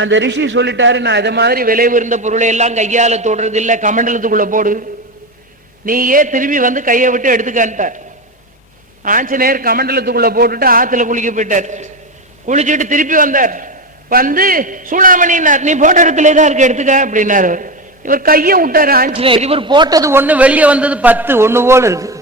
அந்த ரிஷி சொல்லிட்டாரு நான் இதை மாதிரி விலை உயர்ந்த பொருளை எல்லாம் கையால தொடுறது இல்ல கமண்டலத்துக்குள்ள போடு. நீயே திரும்பி வந்து கையை விட்டு எடுத்துக்கான்ட்டார். ஆஞ்சநேயர் கமண்டலத்துக்குள்ள போட்டுட்டு ஆத்துல குளிக்க போயிட்டார். குளிச்சுட்டு திருப்பி வந்தார். வந்து சூடாமணினார் நீ போட்ட இடத்துல தான் இருக்கு எடுத்துக்க அப்படின்னாரு இவர் கையை விட்டாரு ஆஞ்சநேயர். இவர் போட்டது ஒண்ணு வெளியே வந்தது பத்து ஒண்ணு போல இருக்கு.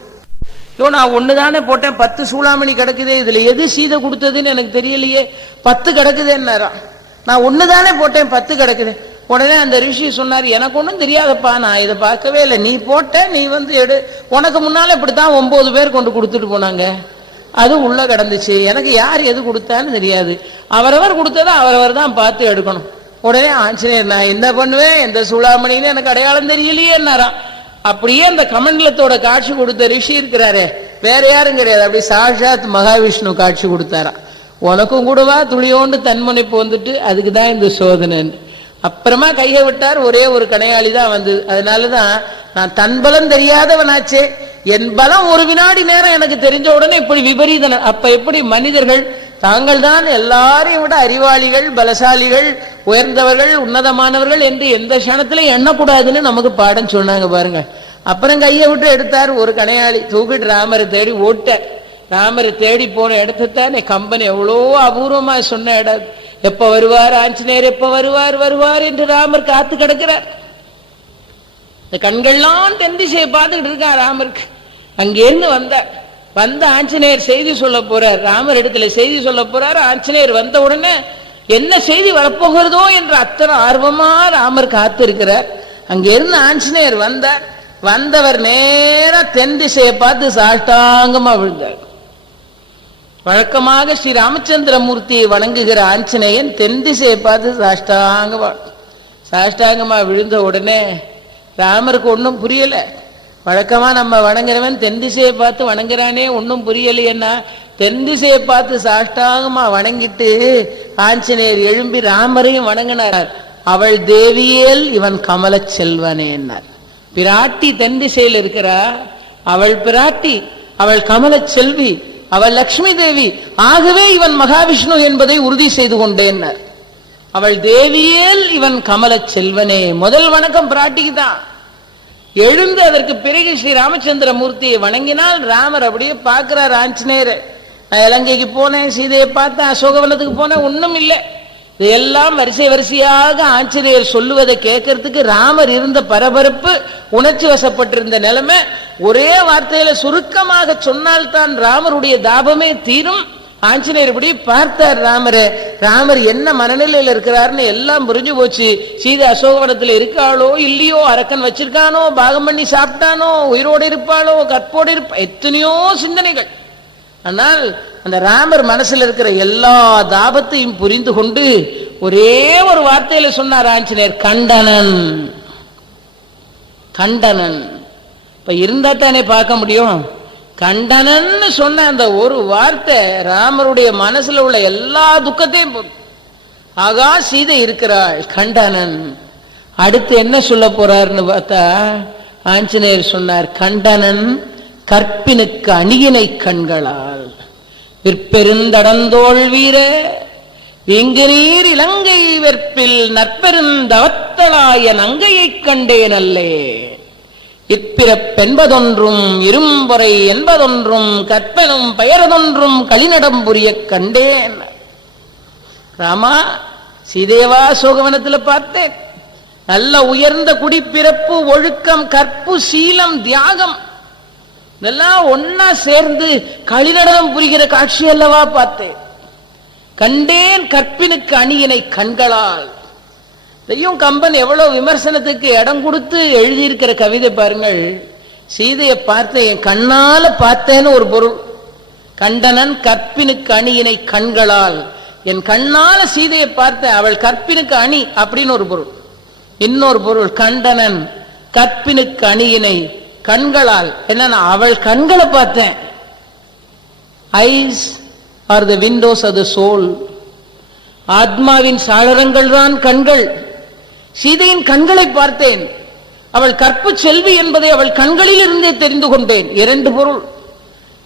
ஐயோ நான் ஒண்ணுதானே போட்டேன் பத்து சூளாமணி கிடக்குதே இதுல எது சீதை கொடுத்ததுன்னு எனக்கு தெரியலையே. பத்து கிடக்குதேன்னாராம். நான் ஒண்ணுதானே போட்டேன் பத்து கிடக்குது. உடனே அந்த ரிஷி சொன்னார் எனக்கு ஒன்றும் தெரியாதப்பா நான் இதை பார்க்கவே இல்லை. நீ போட்ட நீ வந்து எடு. உனக்கு முன்னாலே இப்படி தான் ஒம்பது பேர் கொண்டு கொடுத்துட்டு போனாங்க. அது உள்ளே கிடந்துச்சு. எனக்கு யார் எது கொடுத்தான்னு தெரியாது. அவரவர் கொடுத்ததை அவரவர் தான் பார்த்து எடுக்கணும். உடனே ஆஞ்சநேயர் நான் என்ன பண்ணுவேன்? எந்த சூளாமணின்னு எனக்கு அடையாளம் தெரியலையேன்னாராம் அப்படியே அந்த கமண்டலத்தோட காட்சி கொடுத்த ரிஷி இருக்கிறாரே. வேற யாரும் கிடையாது. அப்படி சாட்சாத் மகாவிஷ்ணு காட்சி கொடுத்தாராம். உனக்கும் கூடவா துளியோண்டு தன்முனைப்பு வந்துட்டு அதுக்கு தான் இந்த சோதனைன்னு. அப்புறமா கையை விட்டார் ஒரே ஒரு கணையாளி தான் வந்தது அதனாலதான் நான் தன் பலம் தெரியாதவனாச்சே. என் பலம் ஒரு வினாடி நேரம் எனக்கு தெரிஞ்ச உடனே இப்படி விபரீதன அப்ப எப்படி மனிதர்கள் தாங்கள் தான் எல்லாரையும் விட அறிவாளிகள் பலசாலிகள் உயர்ந்தவர்கள் உன்னதமானவர்கள் என்று எந்த க்ஷணத்திலும் எண்ணக்கூடாதுன்னு நமக்கு பாடம் சொன்னாங்க பாருங்க. அப்புறம் கையை விட்டு எடுத்தார் ஒரு கணையாளி. தூக்கிட்டு ராமரை தேடி ஓட்ட ராமரை தேடி போன இடத்தைத்தானே? கம்பன் எவ்வளோ அபூர்வமா சொன்ன இடம். எப்ப வருவார்? ஆஞ்சநேயர் எப்ப வருவார்? வருவார் என்று ராமர் காத்து கிடக்கிறார். இந்த கண்கள்லாம் தென் திசையை பார்த்துக்கிட்டு இருக்கான் ராமருக்கு. அங்கேருந்து வந்தார் வந்த? ஆஞ்சநேயர் செய்தி சொல்ல போறார். ராமர் இடத்துல செய்தி சொல்ல போறார். ஆஞ்சநேயர் வந்த உடனே என்ன செய்தி வரப்போகிறதோ என்று அத்தனை ஆர்வமா ராமர் காத்திருக்கிறார். அங்கிருந்து ஆஞ்சநேயர் வந்தார். வந்தவர் நேரா தென் திசையை பார்த்து சாஷ்டாங்கமா விழுந்தார். வழக்கமாக ஸ்ரீ ராமச்சந்திரமூர்த்தியை வணங்குகிற ஆஞ்சநேயன் தென் திசையை பார்த்து சாஷ்டாங்கமா சாஷ்டாங்கமா விழுந்த உடனே ராமருக்கு ஒன்றும் புரியலை. வழக்கமா நம்ம வணங்குறவன் தென் திசையை பார்த்து வணங்குறானே ஒன்றும் புரியலையேன்னா தென் திசையை பார்த்து சாஷ்டாங்கமா வணங்கிட்டு ஆஞ்சநேயர் எழும்பி ராமரையும் வணங்கினார். அவள் தேவியேல் இவன் கமல செல்வனேன்னார் பிராட்டி தென் திசையில் இருக்கிறா அவள் பிராட்டி அவள் கமல செல்வி அவள் லக்ஷ்மி தேவி ஆகவே இவன் மகாவிஷ்ணு என்பதை உறுதி செய்து கொண்டேன் அவள் தேவியேல் இவன் கமல செல்வனே முதல் வணக்கம் பிராட்டிக்கு தான். எழுந்து அதற்கு பிறகு ஸ்ரீ ராமச்சந்திர மூர்த்தியை வணங்கினால் ராமர் அப்படியே பார்க்கிறார் ஆஞ்சநேயர். நான் இலங்கைக்கு போனேன் சீதையை பார்த்தேன் அசோகவனத்துக்கு போனேன் ஒன்றும் இல்லை. இதெல்லாம் வரிசை வரிசையாக ஆஞ்சநேயர் சொல்லுவதை கேட்கறதுக்கு ராமர் இருந்த பரபரப்பு உணர்ச்சி வசப்பட்டிருந்த நிலைமை ஒரே வார்த்தையில சுருக்கமாக சொன்னால்தான் ராமருடைய தாபமே தீரும். ஆஞ்சநேயர் இப்படி பார்த்தார் ராமரை ராமர் என்ன மனநிலையில் இருக்கிறாருன்னு எல்லாம் புரிஞ்சு போச்சு. சீதை அசோகவனத்தில் இருக்காளோ இல்லையோ அரக்கன் வச்சிருக்கானோ பாகம் பண்ணி சாப்பிட்டானோ உயிரோடு இருப்பாளோ கற்போடு இருப்பா எத்தனையோ சிந்தனைகள். ஆனால் அந்த ராமர் மனசில் இருக்கிற எல்லா தாபத்தையும் புரிந்து கொண்டு ஒரே ஒரு வார்த்தையில சொன்னார் ஆஞ்சநேயர் கண்டனன். கண்டனன். இப்ப இருந்தா தானே பார்க்க முடியும். கண்டனன்னு சொன்ன அந்த ஒரு வார்த்தை ராமருடைய மனசுல உள்ள எல்லா துக்கத்தையும் ஆகா சீதை இருக்கிறாள். கண்டனன். அடுத்து என்ன சொல்ல போறாருன்னு பார்த்தா ஆஞ்சநேயர் சொன்னார் கண்டனன் கற்பினுக்கு அணியினை கண்களால். விற்பெருந்தடந்தோள் வீர இங்கு நீர் இலங்கை வெற்பில் நற்பெருந்தவத்தலாய நங்கையைக் கண்டேன் அல்லே இப்பிறப்பென்பதொன்றும் இரும்பொறை என்பதொன்றும் கற்பனும் பெயரதொன்றும் களிநடம் புரியக் கண்டேன். ராமா சீதேவா சோகவனத்துல பார்த்தேன். நல்ல உயர்ந்த குடிப்பிறப்பு ஒழுக்கம் கற்பு சீலம் தியாகம். இதெல்லாம் ஒன்னா சேர்ந்து களிநடனம் புரிகிற காட்சி அல்லவா பார்த்தேன் கண்டேன் கற்பினுக்கு அணியினை கண்களால். இதையும் கம்பன் எவ்வளவு விமர்சனத்துக்கு இடம் கொடுத்து எழுதியிருக்கிற கவிதை பாருங்கள். சீதையை பார்த்தேன் என் கண்ணால பார்த்தேன்னு ஒரு பொருள். கண்டனன் கற்பினுக்கு அணியினை கண்களால். என் கண்ணால சீதையை பார்த்தேன் அவள் கற்பினுக்கு அணி அப்படின்னு ஒரு பொருள். இன்னொரு பொருள் கண்டனன் கற்பினுக்கு அணியினை கண்களால். என்னன்னா அவள் கண்களை பார்த்தேன். ஐஸ் ஆர் த விண்டோஸ் அது சோல் ஆத்மாவின் சாளரங்கள் தான் கண்கள். சீதையின் கண்களை பார்த்தேன். அவள் கற்பு செல்வி என்பதை அவள் கண்களில் இருந்தே தெரிந்து கொண்டேன். இரண்டு பொருள்.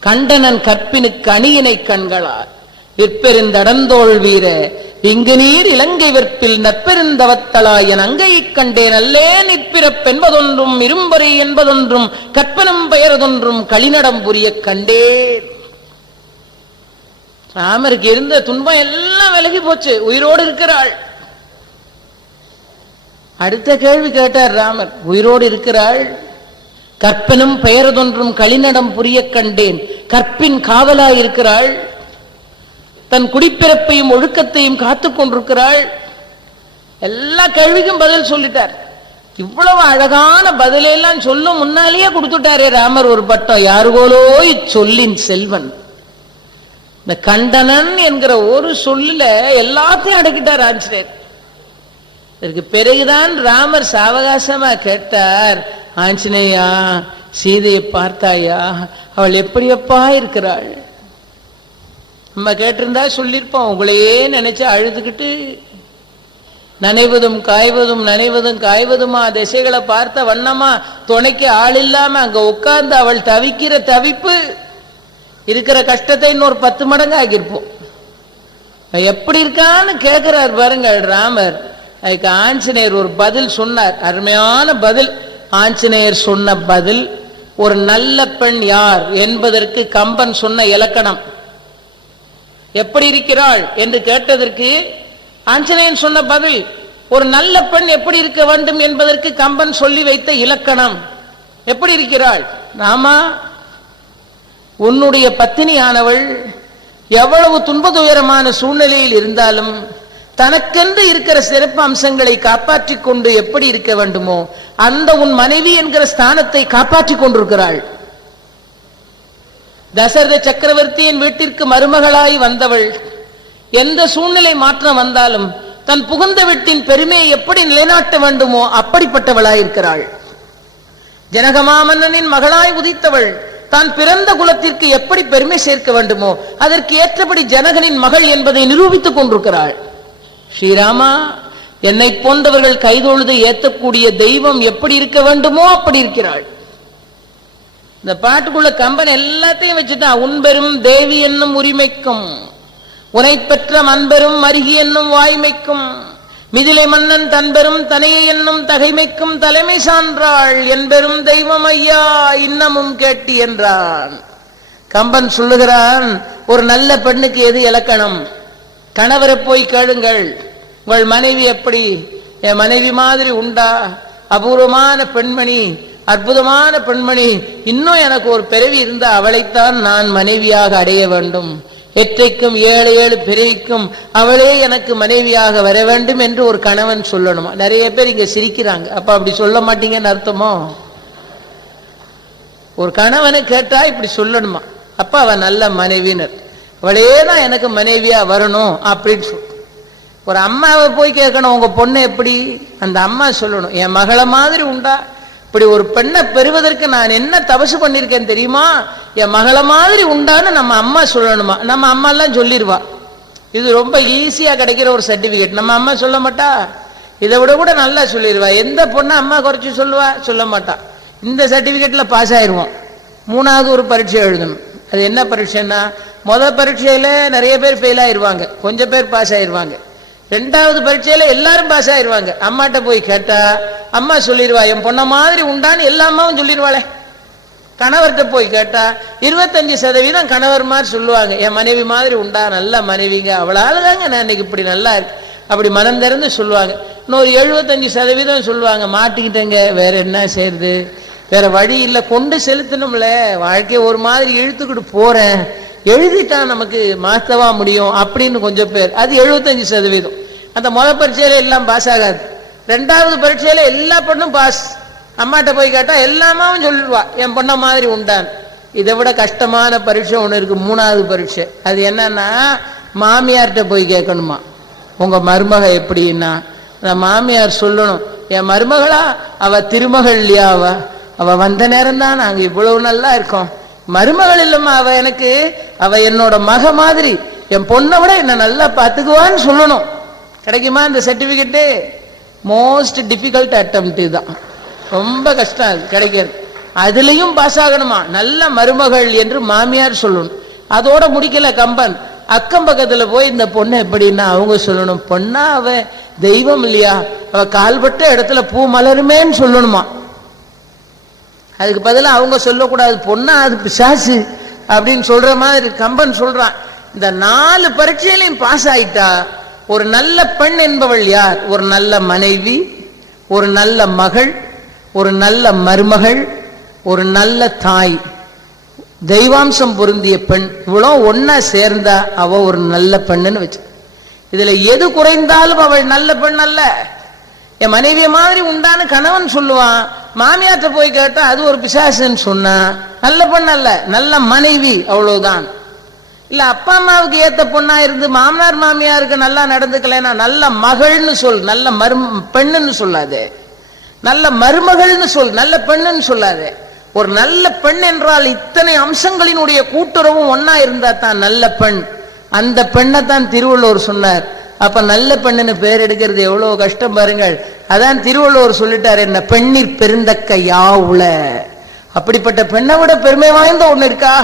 கண்டனன் கற்பினுக்கு அணியினை கண்களால். விற்பெருந்தடந்தோள் வீர இங்கு நீர் இலங்கை வெற்பில் நற்பெருந்தவத்தலாயன் அங்கையைக் கண்டேன். அல்லே நிற்பிறப்பென்பதொன்றும் இரும்பறை என்பதொன்றும் கற்பனம் பெயரதொன்றும் களிநடம் புரிய கண்டேன். ராமருக்கு இருந்த துன்பம் எல்லாம் விலகி போச்சு. உயிரோடு இருக்கிறாள். அடுத்த கேள்வி கேட்டார் ராமர். உயிரோடு இருக்கிறாள். கற்பனும் பெயரதொன்றும் களிநடம் புரிய கண்டேன். கற்பின் காவலாயிருக்கிறாள் தன் குடிப்பிறப்பையும் ஒழுக்கத்தையும் காத்துக் கொண்டிருக்கிறாள். எல்லா கேள்விக்கும் பதில் சொல்லிட்டார். இவ்வளவு அழகான பதிலெல்லாம் சொல்லும் முன்னாலேயே கொடுத்துட்டாரே ராமர் ஒரு பட்டம். யாருகோலோ இச்சொல்லின் செல்வன். இந்த கண்டனன் என்கிற ஒரு சொல்லில எல்லாத்தையும் அடக்கிட்டார் ஆஞ்சநேயர். இதற்கு பிறகுதான் ராமர் சாவகாசமா கேட்டார் ஆஞ்சநேயா சீதையை பார்த்தாயா? அவள் எப்படியப்பா இருக்கிறாள்? நம்ம கேட்டிருந்தா சொல்லியிருப்போம். உங்களையே நினைச்சு அழுதுகிட்டு நனைவதும் காய்வதும் நனைவதும் காய்வதுமா? திசைகளை பார்த்த வண்ணமா? துணைக்கு ஆள் இல்லாம அங்க உட்கார்ந்து அவள் தவிக்கிற தவிப்பு இருக்கிற கஷ்டத்தை இன்னொரு பத்து மடங்கு ஆகியிருப்போம் எப்படி இருக்கான்னு கேட்கிறார் பாருங்கள் ராமர். அதுக்கு ஆஞ்சநேயர் ஒரு பதில் சொன்னார். அருமையான பதில். ஆஞ்சநேயர் சொன்ன பதில் ஒரு நல்ல பெண் யார் என்பதற்கு கம்பன் சொன்ன இலக்கணம். எப்படி இருக்கிறாள் என்று கேட்டதற்கு ஆஞ்சநேயன் சொன்ன பதில் ஒரு நல்ல பெண் எப்படி இருக்க வேண்டும் என்பதற்கு கம்பன் சொல்லி வைத்த இலக்கணம். எப்படி இருக்கிறாள்? நாமா உன்னுடைய பத்தினியானவள் எவ்வளவு துன்பதுயரமான சூழ்நிலையில் இருந்தாலும் தனக்கென்று இருக்கிற சிறப்பு அம்சங்களை காப்பாற்றிக் கொண்டு எப்படி இருக்க வேண்டுமோ அந்த உன் மனைவி என்கிற ஸ்தானத்தை காப்பாற்றிக் கொண்டிருக்கிறாள். தசரத சக்கரவர்த்தியின் வீட்டிற்கு மருமகளாய் வந்தவள். எந்த சூழ்நிலை மாற்றம் வந்தாலும் தன் புகுந்த வீட்டின் பெருமையை எப்படி நிலைநாட்ட வேண்டுமோ அப்படிப்பட்டவளாயிருக்கிறாள். ஜனகமாமன்னனின் மகளாய் உதித்தவள் தான் பிறந்த குலத்திற்கு எப்படி பெருமை சேர்க்க வேண்டுமோ அதற்கு ஏற்றபடி ஜனகனின் மகள் என்பதை நிரூபித்துக் கொண்டிருக்கிறாள். ஸ்ரீராமா என்னை போன்றவர்கள் கைதொழுது ஏற்றக்கூடிய தெய்வம் எப்படி இருக்க வேண்டுமோ அப்படி இருக்கிறாள். இந்த பாட்டுக்குள்ள கம்பன் எல்லாத்தையும் வச்சுட்டான். உன்பெரும் தேவி என்னும் உரிமைக்கும் உனை பெற்ற மண்பெரும் மருகி என்னும் வாய்மைக்கும் மிதிலை மன்னன் தன்பெரும் தனையை என்னும் தகைமைக்கும் தலைமை சான்றாள் என்பெரும் தெய்வம் ஐயா இன்னமும் கேட்டி என்றான். கம்பன் சொல்லுகிறான் ஒரு நல்ல பெண்ணுக்கு எது இலக்கணம்? கணவரை போய் கேளுங்கள். உங்கள் மனைவி எப்படி? என் மனைவி மாதிரி உண்டா? அபூர்வமான பெண்மணி. அற்புதமான பெண்மணி இன்னும் எனக்கு ஒரு பிறவி இருந்தா அவளைத்தான் நான் மனைவியாக அடைய வேண்டும். எற்றைக்கும் ஏழு ஏழு பிறவிக்கும் அவளே எனக்கு மனைவியாக வர வேண்டும் என்று ஒரு கணவன் சொல்லணுமா. நிறைய பேர் இங்க சிரிக்கிறாங்க. அப்ப அப்படி சொல்ல மாட்டீங்கன்னு அர்த்தமோ? ஒரு கணவனை கேட்டா இப்படி சொல்லணுமா? அப்ப அவன் நல்ல மனைவினர். அவளே தான் எனக்கு மனைவியா வரணும் அப்படின்னு சொல். ஒரு அம்மாவை போய் கேட்கணும். உங்க பொண்ணு எப்படி? அந்த அம்மா சொல்லணும். என் மகளை மாதிரி உண்டா? இப்படி ஒரு பெண்ணை பெறுவதற்கு நான் என்ன தபசு பண்ணியிருக்கேன் தெரியுமா? என் மகளை மாதிரி உண்டான்னு நம்ம அம்மா சொல்லணுமா? நம்ம அம்மாலாம் சொல்லிடுவா இது ரொம்ப ஈஸியாக கிடைக்கிற ஒரு சர்டிஃபிகேட் நம்ம அம்மா சொல்ல மாட்டா? இதை விட கூட நல்லா சொல்லிடுவா எந்த பொண்ணை அம்மா குறைச்சி சொல்லுவா? சொல்ல மாட்டா. இந்த சர்டிஃபிகேட்டில் பாஸ் ஆயிடுவோம் மூணாவது ஒரு பரீட்சை எழுதணும். அது என்ன பரீட்சைன்னா முதல் பரீட்சையில் நிறைய பேர் ஃபெயில் ஆயிடுவாங்க கொஞ்சம் பேர் பாஸ் ஆயிடுவாங்க ரெண்டாவது பரீட்சையில் எல்லாரும் பாஸ் ஆயிடுவாங்க அம்மாட்ட போய் கேட்டா அம்மா சொல்லிடுவா என் பொண்ணை மாதிரி உண்டான்னு எல்லா அம்மாவும் சொல்லிடுவாளே கணவர்கிட்ட போய் கேட்டா இருபத்தஞ்சு சதவீதம் கணவர் மாதிரி சொல்லுவாங்க என் மனைவி மாதிரி உண்டா நல்ல மனைவிங்க அவளால் தாங்க நான் இன்னைக்கு இப்படி நல்லா இருக்கு. அப்படி மனம் திறந்து சொல்லுவாங்க. இன்னொரு எழுபத்தஞ்சு சதவீதம் சொல்லுவாங்க மாட்டிக்கிட்டேங்க வேற என்ன செய்யறது வேற வழி இல்லை கொண்டு செலுத்தணும்ல வாழ்க்கையை ஒரு மாதிரி இழுத்துக்கிட்டு போறேன். எழுதிட்டா நமக்கு மாஸ்தவா முடியும் அப்படின்னு கொஞ்சம் பேர். அது எழுபத்தஞ்சு சதவீதம். அந்த முதல் பரீட்சையில எல்லாம் பாஸ் ஆகாது. ரெண்டாவது பரீட்சையில எல்லா பொண்ணும் பாஸ் அம்மாட்ட போய் கேட்டா எல்லாமாவும் சொல்லிடுவா என் பொண்ண மாதிரி உண்டான். இதை விட கஷ்டமான பரீட்சை ஒன்று இருக்கு மூணாவது பரீட்சை. அது என்னன்னா மாமியார்கிட்ட போய் கேட்கணுமா? உங்க மருமக எப்படின்னா? மாமியார் சொல்லணும். என் மருமகளா? அவ திருமகள் இல்லையா அவ? அவ வந்த நேரம் தான் நாங்க இவ்வளவு நல்லா இருக்கோம். மருமகள் இல்லம்மா அவ எனக்கு அவ என்னோட மக மாதிரி. என் பொண்ணை விட என்ன நல்லா பார்த்துக்குவான்னு சொல்லணும். கிடைக்குமா இந்த சர்டிபிகேட்டு மோஸ்ட் டிஃபிகல்ட் அட்டம்ப்ட் தான். ரொம்ப கஷ்டம் அது கிடைக்கிறது. அதுலேயும் பாஸ் ஆகணுமா? நல்ல மருமகள் என்று மாமியார் சொல்லணும். அதோட முடிக்கல கம்பன். அக்கம் பக்கத்தில் போய் இந்த பொண்ணு எப்படின்னா அவங்க சொல்லணும். பொண்ணா அவ தெய்வம் இல்லையா? அவ கால்பட்ட இடத்துல பூ மலருமேன்னு சொல்லணுமா? அதுக்கு பதிலாக அவங்க சொல்லக்கூடாது பொண்ணா அது பிசாசு அப்படின்னு சொல்கிற மாதிரி கம்பன் சொல்கிறான் இந்த நாலு பரீட்சையிலையும் பாஸ் ஆயிட்டா ஒரு நல்ல பெண் என்பவள் யார்? ஒரு நல்ல மனைவி ஒரு நல்ல மகள் ஒரு நல்ல மருமகள் ஒரு நல்ல தாய். தெய்வாம்சம் பொருந்திய பெண். இவ்வளோ ஒன்னா சேர்ந்தா அவ ஒரு நல்ல பெண்ணுன்னு வச்சு. இதுல எது குறைந்தாலும் அவள் நல்ல பெண் அல்ல என் மனைவிய மாதிரி உண்டான கணவன் சொல்லுவான் மாமியார்ட்ட போய் கேட்டால் அது ஒரு பிசாசுன்னு சொன்னால் நல்ல பெண் அல்ல நல்ல மனைவி அவ்வளோதான் இல்லை அப்பா அம்மாவுக்கு ஏற்ற பொண்ணாக இருந்து மாமனார் மாமியாருக்கு நல்லா நடந்துக்கலைன்னா நல்ல மகள்னு சொல் நல்ல மரு பெண்ணுன்னு சொல்லாதே. நல்ல மருமகள்னு சொல் நல்ல பெண்ணுன்னு சொல்லாதே. ஒரு நல்ல பெண் என்றால் இத்தனை அம்சங்களினுடைய கூட்டுறவும் ஒன்னா இருந்தா தான் நல்ல பெண். அந்த பெண்ணை தான் திருவள்ளுவர் சொன்னார். அப்ப நல்ல பெண்ணுன்னு பேர் எடுக்கிறது எவ்வளவு கஷ்டம் பாருங்கள். அதான் திருவள்ளுவர் சொல்லிட்டார் என்ன பெண்ணிற் பெருந்தக்க யாவுல அப்படிப்பட்ட பெண்ணை விட பெருமை வாய்ந்த ஒண்ணு இருக்கா?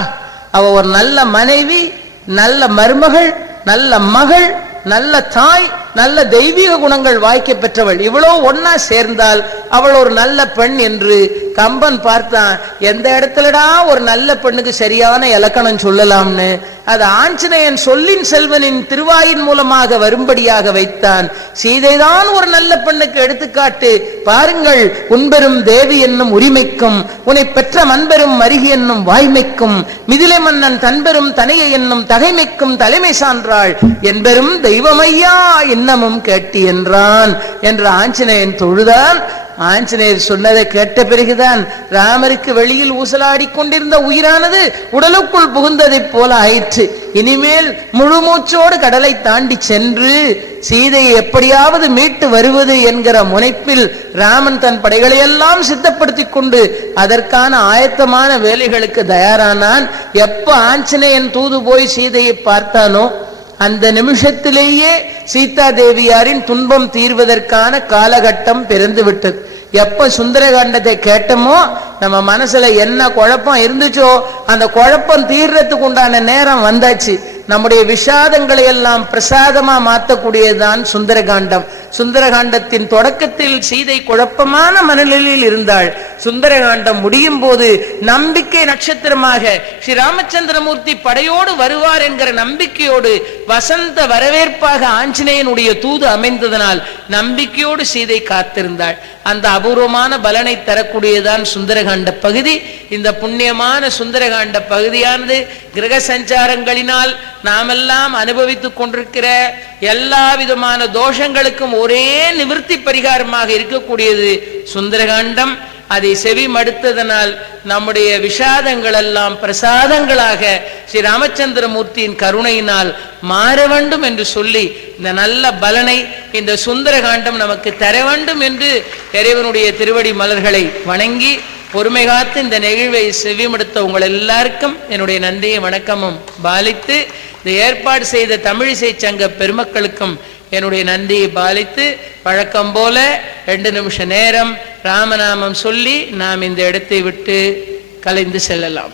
அவ ஒரு நல்ல மனைவி நல்ல மருமகள் நல்ல மகள் நல்ல தாய் நல்ல தெய்வீக குணங்கள் வாய்க்க பெற்றவள். இவ்வளவு ஒன்னா சேர்ந்தால் அவள் ஒரு நல்ல பெண் என்று கம்பன் பார்த்தான். எந்த இடத்துலடா ஒரு நல்ல பெண்ணுக்கு சரியான இலக்கணம் சொல்லலாம்னு. அது ஆஞ்சநேயன் சொல்லின் செல்வனின் திருவாயின் மூலமாக வரும்படியாக வைத்தான். சீதைதான் ஒரு நல்ல பெண்ணுக்கு எடுத்துக்காட்டு. பாருங்கள் உன்பெரும் தேவி என்னும் உரிமைக்கும் உன்னை பெற்ற மண்பெரும் மருகி என்னும் வாய்மைக்கும் மிதிலை மன்னன் தன்பெரும் தனையை என்னும் தகைமைக்கும் தலைமை சான்றாள். என்பெரும் தெய்வமையா வண்ணமும் கேட்டி என்றான் என்று ஆஞ்சநேயன் தொழுதான். ஆஞ்சநேயர் சொன்னதை கேட்ட பிறகுதான் ராமருக்கு வெளியில் ஊசலாடி கொண்டிருந்த உயிரானது உடலுக்குள் புகுந்ததைப் போல ஆயிற்று. இனிமேல் முழு மூச்சோடு கடலை தாண்டி சென்று சீதையை எப்படியாவது மீட்டு வருவது என்கிற முனைப்பில் ராமன் தன் படைகளை எல்லாம் கொண்டு அதற்கான ஆயத்தமான வேலைகளுக்கு தயாரானான். எப்ப ஆஞ்சநேயன் தூது போய் சீதையை பார்த்தானோ அந்த நிமிஷத்திலேயே சீதா தேவியாரின் துன்பம் தீர்வதற்கான காலகட்டம் பிறந்து விட்டது எப்ப சுந்தரகாண்டத்தை கேட்டோமோ நம்ம மனசுல என்ன குழப்பம் இருந்துச்சோ அந்த குழப்பம் தீர்றதுக்கு உண்டான நேரம் வந்தாச்சு. நம்முடைய விஷாதங்களை எல்லாம் பிரசாதமா மாற்றக்கூடியதுதான் சுந்தரகாண்டம். சுந்தரகாண்டத்தின் தொடக்கத்தில் சீதை குழப்பமான மனநிலையில் இருந்தாள். சுந்தரகாண்டம் முடியும் போது நம்பிக்கை நட்சத்திரமாக ஸ்ரீ ராமச்சந்திரமூர்த்தி படையோடு வருவார் என்கிற நம்பிக்கையோடு வசந்த வரவேற்பாக ஆஞ்சநேயனுடைய தூது அமைந்ததனால் நம்பிக்கையோடு சீதை காத்திருந்தாள். அந்த அபூர்வமான பலனை தரக்கூடியதான் சுந்தரகாண்ட பகுதி. இந்த புண்ணியமான சுந்தரகாண்ட பகுதியானது கிரக சஞ்சாரங்களினால் நாமெல்லாம் அனுபவித்துக் கொண்டிருக்கிற எல்லா விதமான தோஷங்களுக்கும் ஒரே நிவர்த்தி பரிகாரமாக இருக்கக்கூடியது சுந்தரகாண்டம். அதை செவி மடுத்ததனால் நம்முடைய விஷாதங்கள் எல்லாம் பிரசாதங்களாக ஸ்ரீ ராமச்சந்திரமூர்த்தியின் கருணையினால் மாற வேண்டும் என்று சொல்லி இந்த நல்ல பலனை இந்த சுந்தரகாண்டம் நமக்கு தர வேண்டும் என்று இறைவனுடைய திருவடி மலர்களை வணங்கி பொறுமை காத்து இந்த நிகழ்வை செவிமடுத்த உங்கள் எல்லாருக்கும் என்னுடைய நன்றியும் வணக்கமும். பாலித்து இந்த ஏற்பாடு செய்த தமிழிசை சங்க பெருமக்களுக்கும் என்னுடைய நன்றியை பாலித்து வழக்கம் போல ரெண்டு நிமிஷ நேரம் ராமநாமம் சொல்லி நாம் இந்த இடத்தை விட்டு கலைந்து செல்லலாம்.